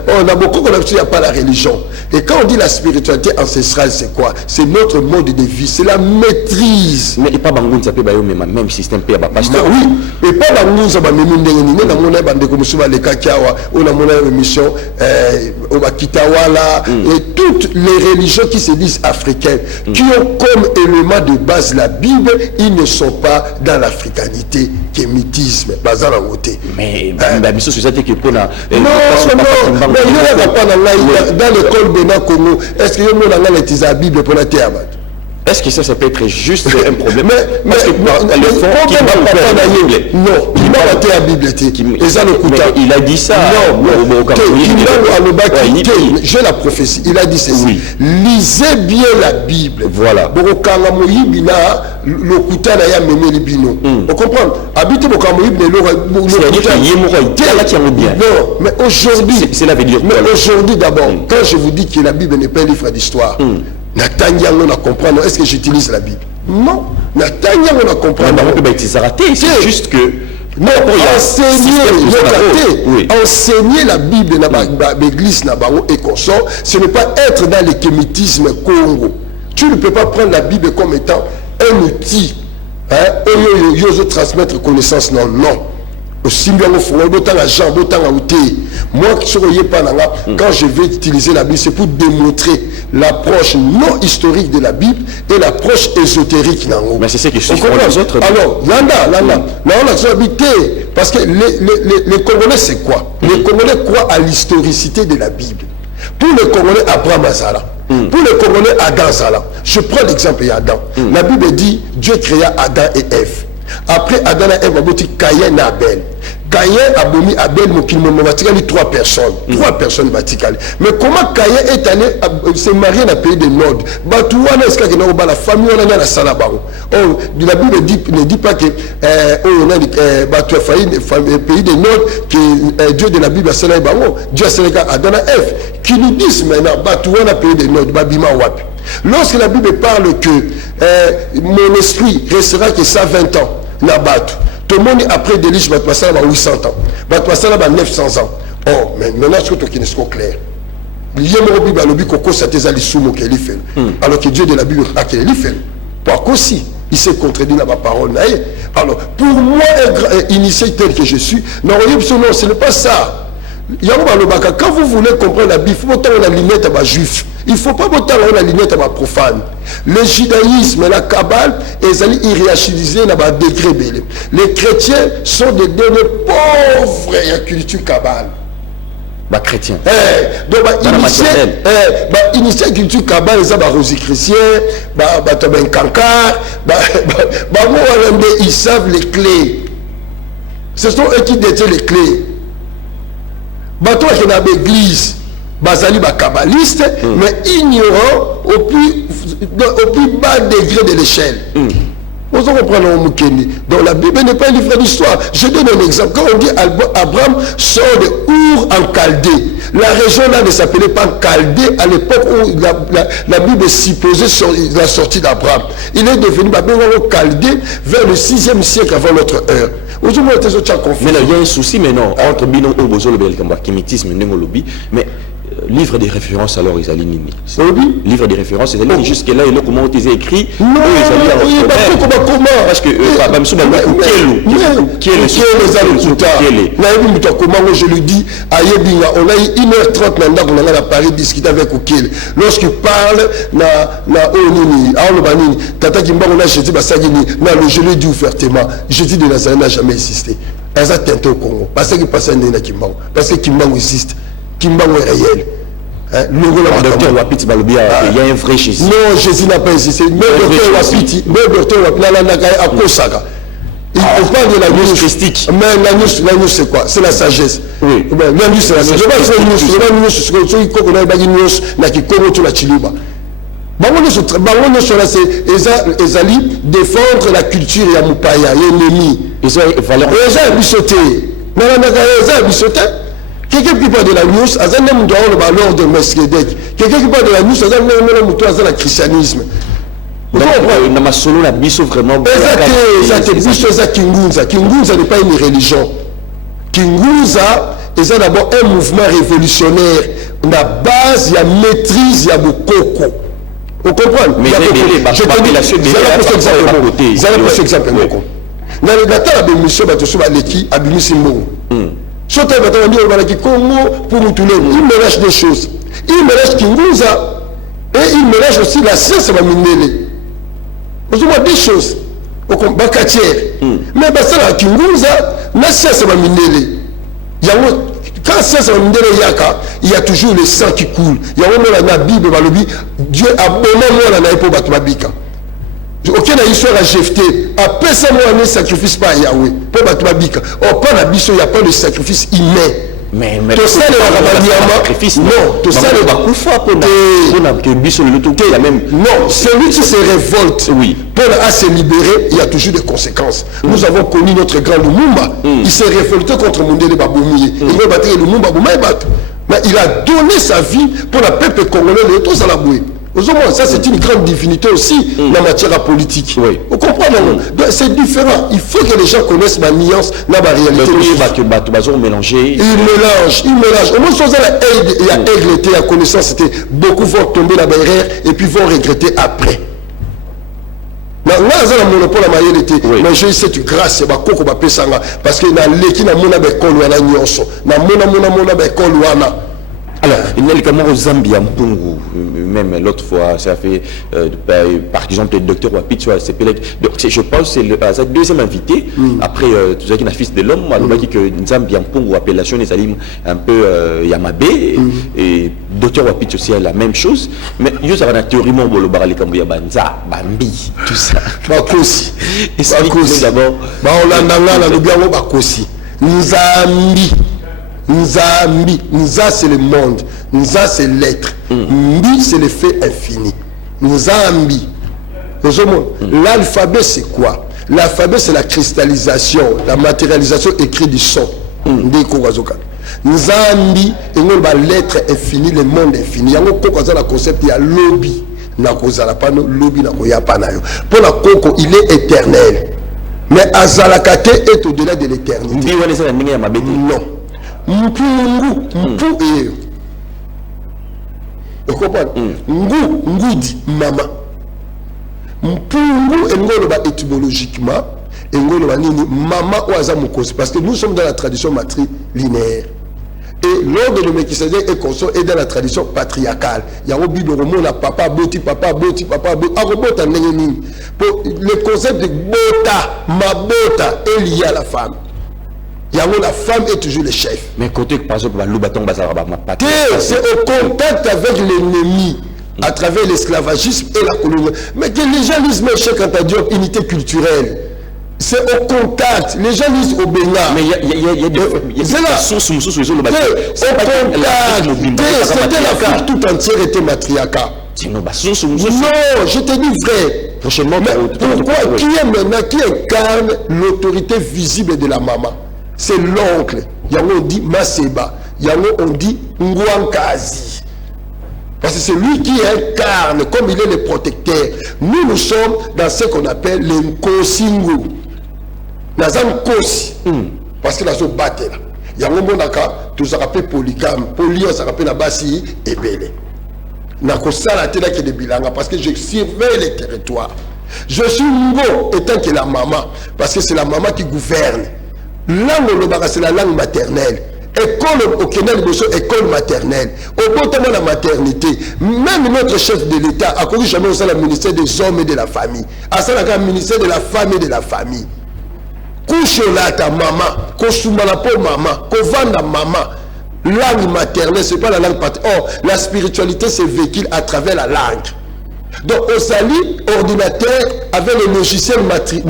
on a beaucoup qu'on a il n'y a pas la religion. Et quand on dit la spiritualité ancestrale, c'est quoi? C'est notre mode de vie, c'est la maîtrise. Mais pas bangoun ça peut bailler même système père pasteur. Oui, et pas bangoun ça va même ndenge na mona bande comme ça les kakiawa on a mona émission au bakitawala et toutes les religions qui se disent africaines qui ont comme élément de base la Bible, ils ne sont pas dans l'africanité, qui est mythisme, basé la beauté. Mais la mission société qui est pour la. Non, mais il n'y a pas dans l'école Bénin Congo. Est-ce qu'il y a la Bible pour la terre? Est-ce que ça peut être juste un problème? Mais il a dit ça. J'ai la prophétie. Il a dit ceci. Lisez bien la Bible. Voilà. On comprend. Habitez non, mais aujourd'hui, c'est la vie. Mais aujourd'hui d'abord, quand je vous dis que la Bible n'est pas un livre d'histoire, on a comprendre. Est-ce que j'utilise la Bible? Non. On a comprendre. C'est juste que non, enseigner la Bible dans l'église et consort, ce n'est pas être dans le kémitisme Congo. Tu ne peux pas prendre la Bible comme étant un outil pour transmettre connaissance. Non, non. Moi, quand je vais utiliser la Bible, c'est pour démontrer l'approche non historique de la Bible et l'approche ésotérique. Mais c'est ce que je suis les autres. Alors, parce que les Congolais, c'est quoi? Les Congolais croient à l'historicité de la Bible. Pour les Congolais, Abraham Azala. Pour les Congolais, Adam Azala. Je prends l'exemple d'Adam. La Bible dit Dieu créa Adam et Ève. Après Adam et Ève, Caïn et Abel. Caïn a bomi Abel, trois personnes. Trois personnes batikali. Mais comment Caïn est allé se marier dans le pays du Nord? La famille on a la Salabao. La Bible ne dit pas que le pays du Nord, que Dieu de la Bible a Salabao. Dieu a Salabao Adam et Ève. Qui nous disent maintenant, Batouana pays du Nord, Babima Wap. Lorsque la Bible parle que mon esprit restera que 120 ans, Nabat. Tout le monde après délige, va passer à 800 ans, va passer à 900 ans. Oh, mais maintenant, ce que tu es clair. Alors que Dieu de la Bible a qu'il est fait. Pourquoi aussi il s'est contredit dans ma parole. Alors, pour moi, initié tel que je suis, non, ce n'est pas ça. Quand vous voulez comprendre la Bible, il faut autant la lunette à ma juif. Il ne faut pas autant la lunette à ma profane. Le judaïsme et la Kabbale, ils allaient irréaliser dans ma degré belé. Les chrétiens sont des données pauvres et la culture Kabbale. Bah chrétien. Donc initier la culture Kabbale, ils ont rosé chrétien, ils savent les clés. Ce sont eux qui détiennent les clés. Bateau qui est dans l'église, basali ba kabbaliste, mais ignorant au plus bas degré de l'échelle. Vous comprenez donc la Bible n'est pas un livre d'histoire. Je donne un exemple. Quand on dit Abraham sort de Our en Chaldée, la région là ne s'appelait pas Chaldée à l'époque où la Bible supposait la sortie d'Abraham. Il est devenu Chaldée vers le 6e siècle avant notre ère. Mais là, il y a un souci maintenant entre Binon et Bozo, le kémitisme, mais livre des références alors ils alignent livre des références ils alignent jusque là et là comment ils ont écrit non comment parce que je le dis à Yebinga on a eu 1h30 maintenant qu'on a à Paris discuter avec Okel lorsqu'il parle je l'ai dit ouvertement Jésus de Nazareth n'a jamais existé. Elle a tenté au Congo parce qu'il passait un Kimbangu parce que Kimbangu existe. Kimbango est réel. Le docteur Wapiti Balobia, il y a un vrai Jésus. Non, Jésus n'a pas existé. Mais le docteur Wapiti, à Kosaka. On parle de la news christique. Mais la news c'est quoi? C'est la sagesse. Oui. La news c'est la sagesse. La news c'est la news. Défendre la culture et Moupaya, l'ennemi. Ils ont valeur. Quelqu'un qui parle de la news, quelqu'un qui parle de la news, c'est le christianisme. Donc, dans ma solo, la biso vraiment. Kingunza n'est pas une religion. Kingunza est d'abord un mouvement révolutionnaire. La base, il y a maîtrise, il y a beaucoup. Vous comprenez? Mais je te dis, la suite, ils allaient pour exemple. Dans le gâteau, il y a monsieur Batoso Baleki, Abimi Simbo. Surtout, pour nous tourner, il mélange des choses. Il mélange Kingunza et il mélange aussi la science de Mindele. Vous avez des choses. Au Bakatière. Mais ça, la Kingunza, la science de Mindele. Quand la science de Mindele il y a toujours le sang qui coule. Il y a la Bible, Dieu a bonné moi pour Batmabika. Aucune histoire à jeter. Après ça, moi, on ne sacrifice pas à Yahweh. Pour Batmabika. Or, pas la biso, il n'y a pas de sacrifice humain. Mais tout ça, tout ça, non, celui qui se révolte pour se libérer, il y a toujours des conséquences. Nous avons connu notre grand Lumumba. Il s'est révolté contre Mondele Baboumie. Il va battre Lumumba Boumé. Mais il a donné sa vie pour la peuple congolais et tous à la bouée. Ça, c'est une grande divinité aussi en matière politique. Oui. Vous comprenez? C'est différent. Il faut que les gens connaissent ma nuance dans la réalité. Ils mélangent. Ils mélangent. Au moins, il y a aigle, il y a connaissance. Beaucoup vont tomber la barrière et puis vont regretter après. Là, il y a un monopole à maïlité. Mais j'ai cette grâce, parce que dans l'équipe, il y a un école ou alors, il y a comment au Zambie, même l'autre fois, ça fait, par exemple, le docteur Wapiti, je pense que c'est le deuxième invité, après, tout ça qui est un fils de l'homme, on a dit que Zambie, ou appellation des alim un peu Yamabe, et docteur Wapiti aussi a la même chose, mais il y a une théorie, le barali Kambuya Banza, Bambi, tout ça. Bakosi. Et ça, d'abord. Bakosi. Nzambi. Nzambi, Nza c'est le monde, Nza c'est l'être, Mbi c'est le fait infini. Nzambi. L'alphabet c'est quoi? L'alphabet c'est la cristallisation, la matérialisation écrite du son. Nzambi, l'être infini, le monde infini. Il y a un concept, il y a lobby. Pour la Koko, il est éternel. Mais Azalakate est au-delà de l'éternité. Non. Mpungu, mpu vous comprenez? Ngudi, mama. Mpungu, étymologiquement, maman ou azamukosi. Parce que nous sommes dans la tradition matrilinéaire. Et l'ordre de Melchisédek est consort et dans la tradition patriarcale. Il y a un Bible roman, papa boti, papa boti, papa boti. Le concept de bota, ma bota est lié à la femme. La femme est toujours le chef. Mais côté, par exemple, c'est au contact avec l'ennemi, à travers l'esclavagisme et la colonisation. Mais que les gens lisent Cheikh Anta Diop, unité culturelle. C'est au contact. Les gens lisent au Bénin. Mais il y a des sources au contact. C'était l'Afrique tout entière était matriarcat. Non, je te dis vrai. Prochainement, pourquoi qui est maintenant, qui incarne l'autorité visible de la maman? C'est l'oncle. Yango on dit Maseba. Yango on dit Ngwankazi. Parce que c'est lui qui incarne, comme il est le protecteur. Nous sommes dans ce qu'on appelle le Nkosingu. Nazam Kosi. Parce que la zone batte là. Yango monaka, tout ça rappelle polygame. Poly, ça rappelle la Bassi et Bélé. Nakosa la télé qui est de Bilanga. Parce que je surveille les territoires. Je suis Ngo étant que la maman. Parce que c'est la maman qui gouverne. Langue c'est la langue maternelle. École au Kenya, école maternelle. Au bout de la maternité, même notre chef de l'État a connu jamais au ministère des hommes et de la famille. À ça, le ministère de la femme et de la famille. Couche là ta maman, kosuma la peau maman, kovanda maman. Langue maternelle, c'est pas la langue paternelle. Or, la spiritualité se véhicule à travers la langue. Donc, Osali, ordinateur, avec le logiciel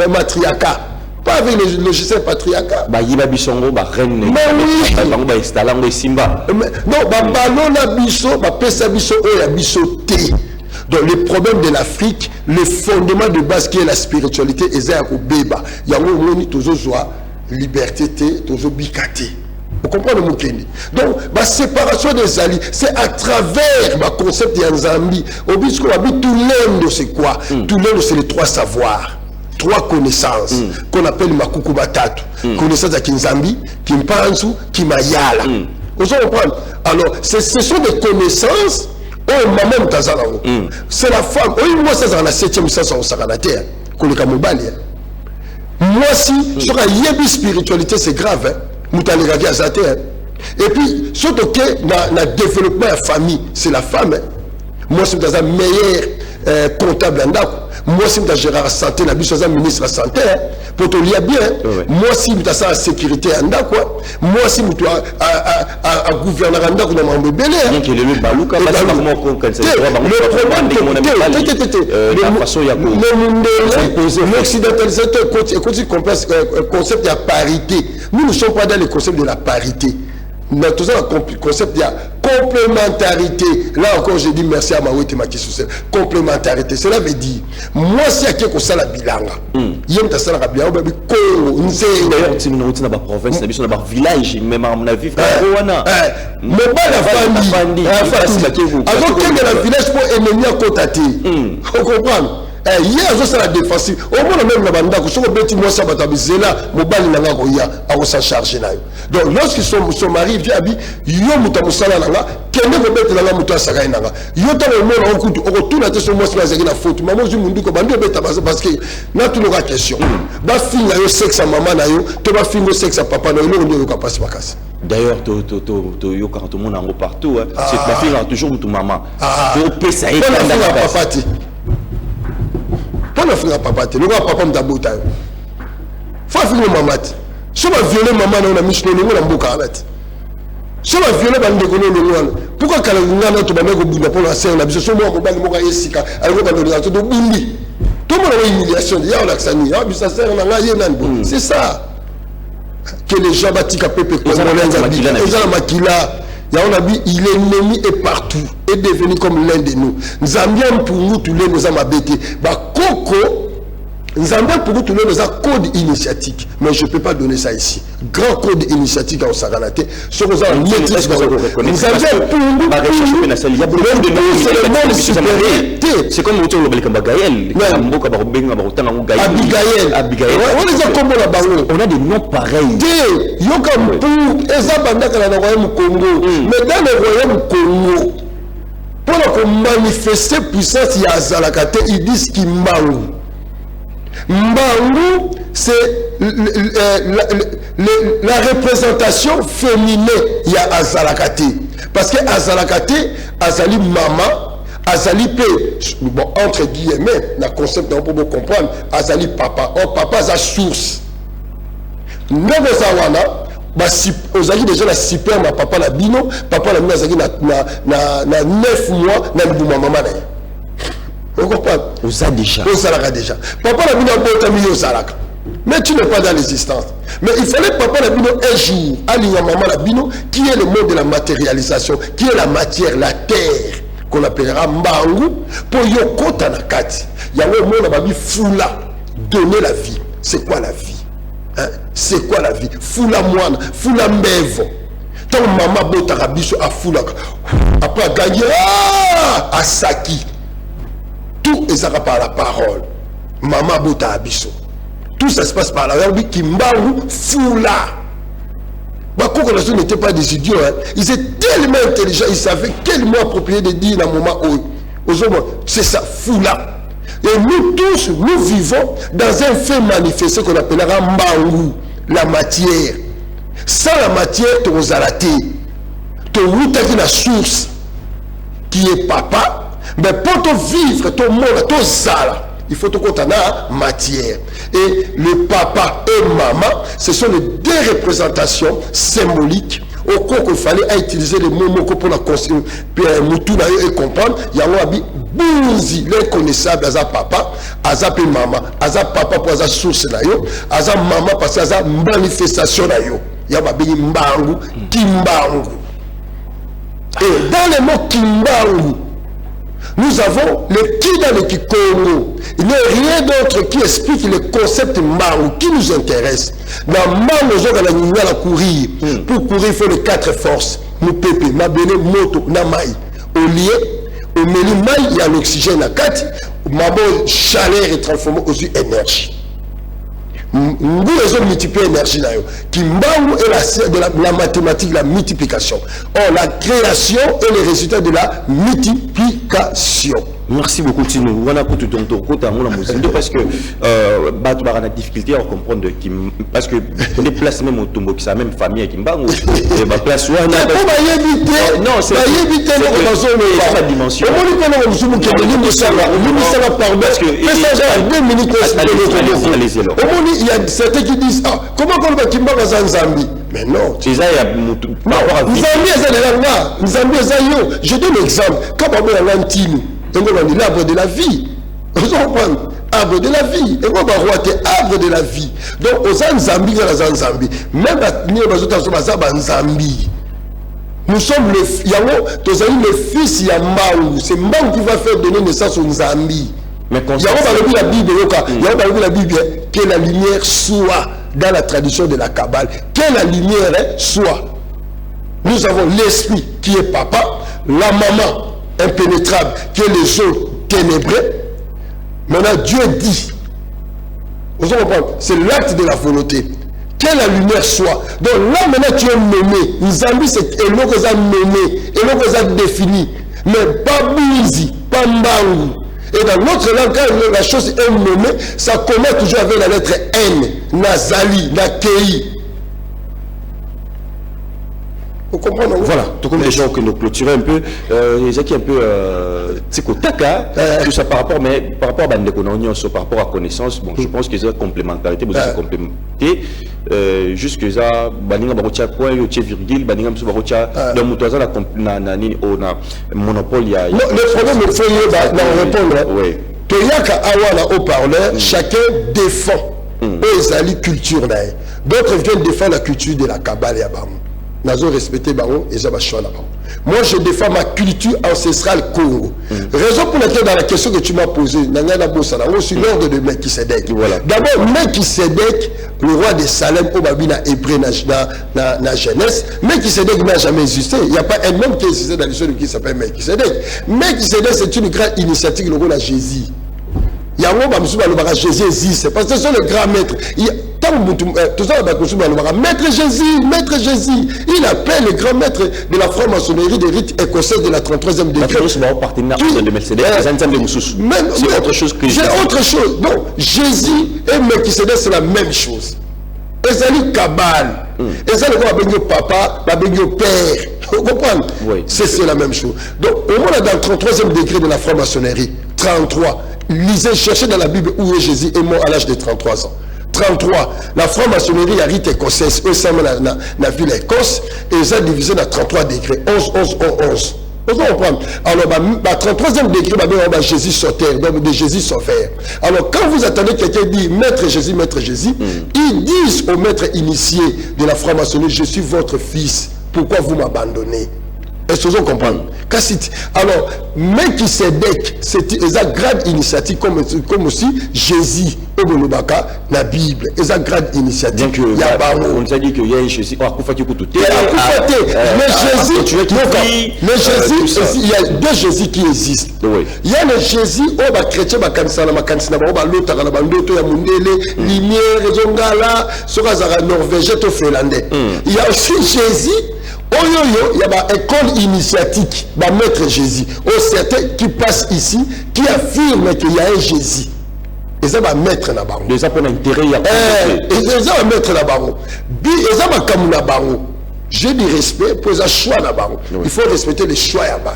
matriarcat. Pas avec le logiciel patriarcat. Bah, il y a bisongo, bah, reine. Mais oui. Bah, installons les Simba. Non, bah, ballon la biso, bah, pesa biso, la biso té. Donc, le problème de l'Afrique, le fondement de base qui est la spiritualité, est à Obeba. Il y a un toujours joie, liberté, toujours bicate. Vous comprenez mon Kenny? Donc, la séparation des alliés, c'est à travers le concept de Nzambi. Au but qu'on habite tout l'Inde, c'est quoi? Tout l'Inde, c'est les trois savoirs. Trois connaissances qu'on appelle Makuku Batatu. Connaissance à Kinzambi, Kimpansu, Kimayala. Vous comprenez? Alors, ce sont des connaissances. Oh, maman, c'est la femme. Oui, moi, c'est dans la 7e sens au Saranaté. Moi, si, sur la spiritualité, c'est grave. Hein. Et puis, surtout que le développement de la famille, c'est la femme. Hein. Moi, c'est dans un meilleur comptable. Moi, si je suis la santé, je suis ministre de la santé, pour te lire bien. Moi, si je suis la sécurité, moi, si je suis un gouverneur, je suis un bébé. L'occidentalisation est un concept de parité. Nous ne sommes pas dans le concept de la parité. Nous avons un concept de complémentarité. Là encore, je dis merci à Maoué Temaki Soussel. Complémentarité. Cela veut dire, moi, si il y a quelque chose à la bilanga, il y a quelque chose à la bilanga, d'ailleurs, si nous sommes dans la province, nous sommes dans le village, même à mon avis, mais pas la famille. Alors, quel est le village pour aimer à côté? Vous comprenez? Hier, je suis la défensive. Au moins, même la bande, je suis petit moi, ça va t'abuser là, mon bal n'a pas à s'en charger là. Donc, lorsque son mari vient à dire, yo mutamusala là, quel est le bête là, mutasaka là. Yo t'as le monde en coup, on retourne à sur moi, c'est la faute. Maman, je me dis que bande bête parce que là, tout le question. Ba fin yo sexe à maman na yo, tu vas finir sexe à papa na yo, on ne peut pas se passer. D'ailleurs, yo quand tout le monde en partout, c'est ma fille a toujours ton maman. Tu peux ça et papa. Pas la fille à papa, le gars papa me d'abota. Faut finir maman. Si on va violer maman, on a mis sur le monde en bouca. Si on va violer bande de colonne, pourquoi quand on a notre maman au bout de la policière, on a besoin de moi, on va aller moka yesika, alors qu'on va nous de bindi. Tout le monde a une humiliation, il y a un accent, il y a un ça sert, on a rien. C'est ça. Que les gens bâtissent à Pépé, ils ont la maquilla. Il est ennemi et partout, est devenu comme l'un de nous. Nous avons pour nous tous les nous avons abêté. Coco, nous avons pour nous tous les nous avons code initiatique, mais je ne peux pas donner ça ici. Grand code initiatique au Saranaté, ce que nous avons maîtrise. Nous avons pour nous c'est comme on a des noms pareils. Mais dans le royaume Congo, pour manifester puissance, il y a Zalakate, ils disent qu'il Mbangu. Mbangu, c'est la représentation féminine, il y a Azalakate. Parce que Azalakate, Azali maman, Azali P, bon, entre guillemets, le concept on peut comprendre, Azali papa, oh papa, c'est la source. Nous avons déjà la super, ma papa la bino, papa la bino na 9 mois, na l'bouma maman. Vous comprenez? Vous avez déjà. Vous avez déjà. Papa la bino a mis au Zalaka. Mais tu n'es pas dans l'existence. Mais il fallait papa la bino un jour, aligner maman la bino, qui est le monde de la matérialisation, qui est la matière, la terre, qu'on appellera Mbangu, pour Yokota Nakati. Il y a un monde à Babi Foula, donner la vie. C'est quoi la vie? C'est quoi la vie? Foula moine, foula mbevo. Tant maman bota biso a foula. Après gagner à Saki. Tout est ça par la parole. Maman bota biso. Tout ça se passe par la parole. Kimbaru foula. Bakoko la n'étaient pas des idiots. Hein. Ils étaient tellement intelligents. Ils savaient quel mot approprié de dire dans le moment où. C'est ça, foula. Et nous tous, nous vivons dans un fait manifesté qu'on appellera Mbangu, la matière. Sans la matière, tu vas zalater. Tu as la source qui est papa. Mais pour te vivre, ton monde, ton zala, il faut que tu aies la matière. Et le papa et maman, ce sont les deux représentations symboliques au cours qu'il fallait utiliser les mots pour la construire, puis Moutou et comprendre, il y a un Bouzi, l'inconnaissable, Aza papa, Aza pe maman, Aza papa pour Aza source na yo, Aza maman parce que Aza manifestation na yo. Il y a Babi Mbangu, Kimbangu. Et dans les mots Kimbangu, nous avons le qui dans le Kikongo. Il n'y a rien d'autre qui explique le concept Mbangu qui nous intéresse. Dans Mbangu, on a courir. Pour courir, il faut les 4 forces. Moupépé, Mabene, Moto, Namaï. Au lieu, au milieu, il y a l'oxygène à 4. Mabo, chaleur est transformée aux énergie. Nous les multiplier l'énergie là. Kimbangu est la mathématique, la multiplication. Or, la création est le résultat de la multiplication. Merci beaucoup, Tino. On a tout ton tour parce que Batou a la difficulté à comprendre parce que on déplace même au tombeau qui sa même famille avec Kimbangu. Et ma place où on a non, c'est la dimension. Il y a certains qui disent comment on va Kimbangu à Zambi. Mais non. C'est ça, il y a je donne l'exemple. Quand on a un team, l'arbre de la vie. Vous comprenez? Arbre de la vie. Et on va voir arbre de la vie. Donc, aux Zambi, même nous sommes le fils Yambaou. C'est Mbaou qui va faire donner naissance aux Zambi. Mais il y a la Bible, que la lumière soit dans la tradition de la Kabbale, que la lumière soit. Nous avons l'esprit qui est papa, la maman impénétrable qui est les eaux ténébreux. Maintenant Dieu dit, vous comprenez, c'est l'acte de la volonté, que la lumière soit. Donc là maintenant tu es nommé, Nzambi c'est Elo que ça nommé, Elo que ça défini, mais pas Bouzi, pas Mbangu. Et dans notre langue, quand la chose est nommée, ça commence toujours avec la lettre N, Nazali, Nakei. Vous comprenez? Voilà, tout comme les gens que nous clôturons un peu, il y a un peu tout ça par rapport à par rapport à connaissance, bon, je pense que c'est complémentarité, vous avez complémenté, juste que ça, baninga barocha point, yoche virgule, baninga msu barocha, donc mutoza na monopole ya. Le problème il faut répondre. Oui. Toyaka awala au parleur, chacun défend les culture naï. D'autres viennent défendre la culture de la Kabbale ya Bamou. Nazo respecté Baron et Zabachon là-bas. Moi je défends ma culture ancestrale Congo. Raison pour laquelle dans la question que tu m'as posée, je suis l'ordre de Melchisedec. D'abord Melchisedec, le roi de Salem, au Babina hébreu na jeunesse, Melchisedec n'a jamais existé. Il n'y a pas un homme qui existait dans l'histoire qui s'appelle Melchisedec. Melchisedec c'est une grande initiative le rôle à Jésus. Il y a un homme qui Jésus existe parce que ce sont les grands maîtres. Maître Jésus, il appelle le grand maître de la franc-maçonnerie des rites écossais de la 33e degré. C'est autre chose que Jésus. C'est autre chose. Donc, Jésus et Melchisedec, c'est la même chose. Ezali Kabbale. Ezali papa, père. Vous comprenez? Oui. C'est la même chose. Donc, au moins dans le 33e degré de la franc-maçonnerie, 33, lisez, cherchez dans la Bible où est Jésus est mort à l'âge de 33 ans. 33, la franc-maçonnerie a rite écossaise, eux sont dans la ville Écosse, et ils ont divisé dans 33 degrés, 11. Vous comprenez? Alors, 33e degré, Jésus sautait, donc de Jésus sauveur. Alors, quand vous attendez quelqu'un dit Maître Jésus, ils disent au maître initié de la franc-maçonnerie, je suis votre fils, pourquoi vous m'abandonnez? Est-ce que vous comprenez? Alors, Melchisedec, c'est une grande initiative comme aussi Jésus, la Bible, c'est une grande initiative. On nous a dit qu'il y a Jésus, mais Jésus, il y a deux Jésus qui existent. Il y a le Jésus, chrétien, il y a aussi Jésus. Il y a une école initiatique, maître Jésus. Certains qui passent ici, qui affirment qu'il y a un Jésus. Et ça va mettre là-bas. Les gens ont intérêt et ça va mettre là-bas. Et ça va comme là-bas. J'ai du respect pour les choix là-bas. Il faut respecter les choix là-bas.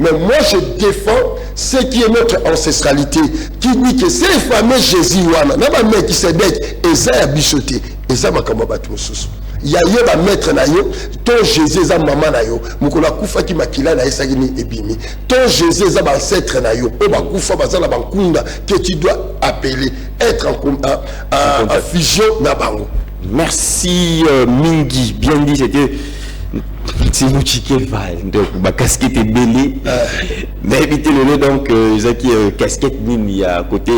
Mais moi, je défends ce qui est notre ancestralité. Qui dit que c'est les fameux Jésus, qui s'est et ça a bichoté. Et ça va comme ya ye ba maître na yo to Jésus za maman na yo mukona kufa ki makila na esaki ni ebimi to Jésus za ba ancêtre na yo o ba kufa bazala bankunda que tu dois appeler être en fusion na bango. Merci Mingi, bien dit, c'était donc ma casquette est belle mais évitez le donc Zaki casquette il y a côté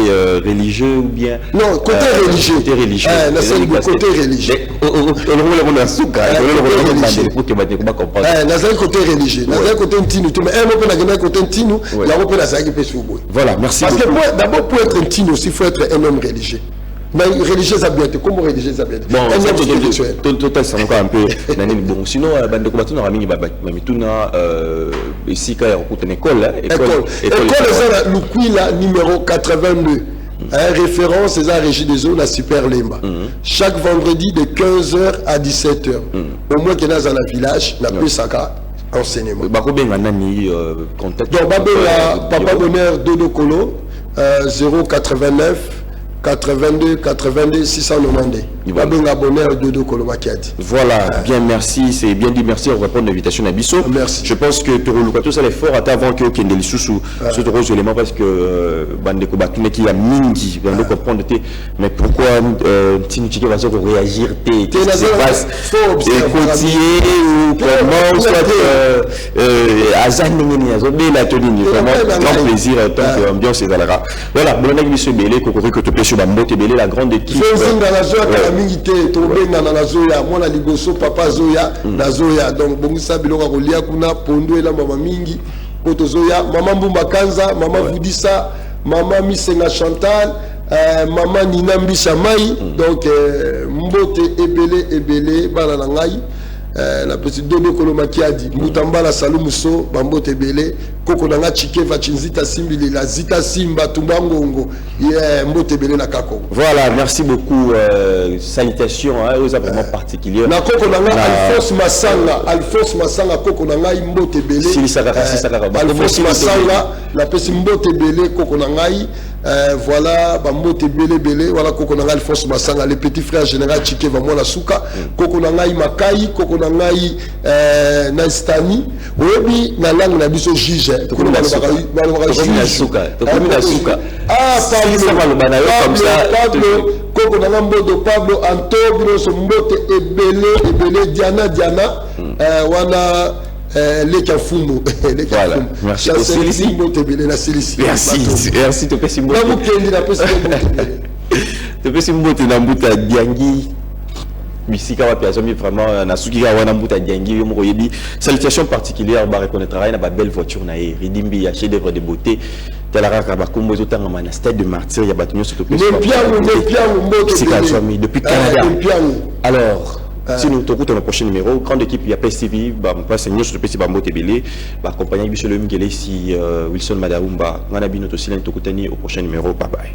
religieux ou bien non côté religieux côté religieux côté religieux voilà merci parce que d'abord pour être un tino il faut être un homme religieux. Mais religieuse habileté, comment religieuse habileté? Bon, total, c'est encore un peu. Bon, sinon, bande de combattant, on a mis Mamituna, ici, quand il y a une école. École, c'est numéro 82. Référence, c'est la régie des eaux, la Super Lemba. Chaque vendredi de 15h à 17h. Au moins qu'il y a dans un village, la Pesaka, enseignement. Contact. Donc, Papa Bonheur Dodo Kolo, 089. 82 692. Voilà, bien merci, c'est bien dit, merci, on va prendre l'invitation à Bisso. Merci. Je pense que tout ça l'effort avant que Ken Deli sous ce gros élément parce que bande de qui a mingi, on doit comprendre mais pourquoi Tinutiki va réagir qu'est-ce qui se passe ou comment soit Azan Ningeni Azobe la tenue vraiment grand plaisir tant que ambiance est là. Voilà, bon on a Bisso Belé que tu peux sur Bambote Belé la grande équipe. Mwana liboso papa Zoya na Zoya donc bongisa biloko kolia kuna pondo ela mama mingi poto Zoya mama Mbumba Kanza mama Vudisa mama Misenga Chantal mama Nina Mbisha Mai donc mbote ebele bana na ngai la petite Dodo Kolomaki a dit Mutambala Salumuso Bambote Belé Koko Nanga Chikeva Chinzita Simbili la Zita Simba Tumbangongo Mbote Belé na Kako. Voilà, merci beaucoup. Salutations aux vraiment particuliers. Na Koko Nanga Alphonse Masanga Koko Nanga Mbote Belé. Alphonse Masanga la petite Mbote Belé Koko Nanga voilà Bambote Belé voilà Koko Nanga Alphonse Masanga le petit frère général Chikeva Mwana Suka Koko Nanga Makai Koko Nangai Naistani oyebi na langue na biso juge Pablo Koko Nanga Mbodo Pablo Antobino Sombote ebele Diana wana Leka Fumo. Voilà, merci. Merci, te pesi mbote. Te pesi mbote na mbuta Diangi. Bisika wa piazomi vraiment na suki ga wana mbuta Diangi yo moko yebi salutation particulière ba reconnaître na ba belle voiture na e ridimbi ya chef d'œuvre de beauté telara ka ba kombo zo tanga na stade de martyr ya batunyo surtout le piano mbote depuis Canada. Alors si nous te le prochain numéro, grande équipe, il y a PSTV, passe nous sur le petit Bambo Tebele, accompagné de Bichelo Mingele, si Wilson Madaoumba, Manabino Tosilène Tokutani au prochain numéro. Bye bye.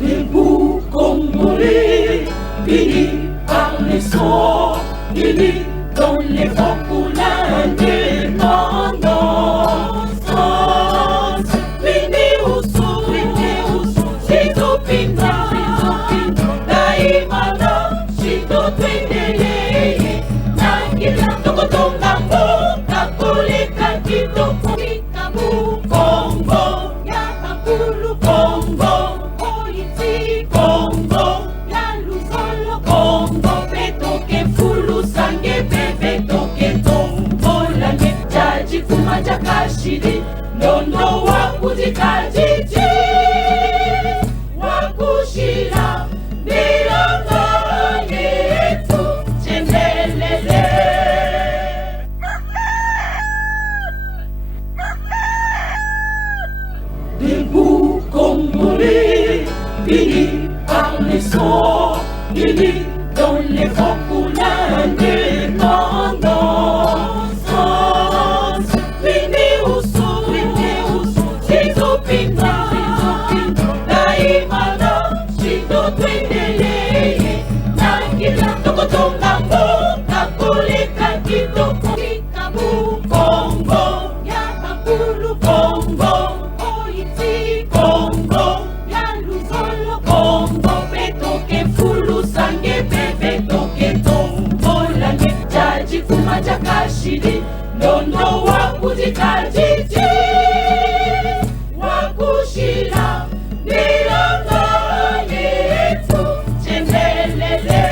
Debout Congolais, bénis par les sons, bénis dans les vents pour l'indépendance. Bénis au son, c'est au pina. Kashidi, nondo wakuzikajiji wakushira milongo yetu chendelele. Debout Congolais, bénis par les sons, bénis dans les vents pour l'indépendance. Congo, ya luzolo Congo, peto que fulu sangue Nondo wakuzika jiji wakushira milongo yetu chendelele.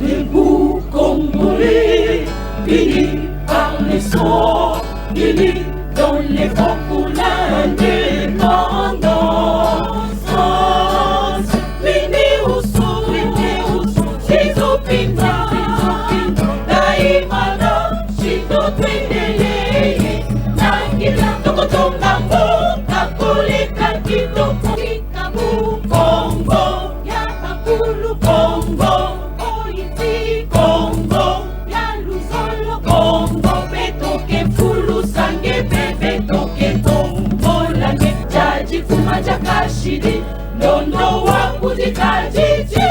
Debout Congolais, unis par les sons, unis dans les vents pour l'indépendance. Unis au son, ces opinions, daimana, shido twendeleye, nangila, tokotonga mo, kakoleka kitoko, kikabu, Congo, yapakulu, Congo, Oiti, Congo, Yaluzolo, Congo, betoke fulu, sange, betoke tombolange, jaji, fuma, jakashidi, nondo wakuzika jiji.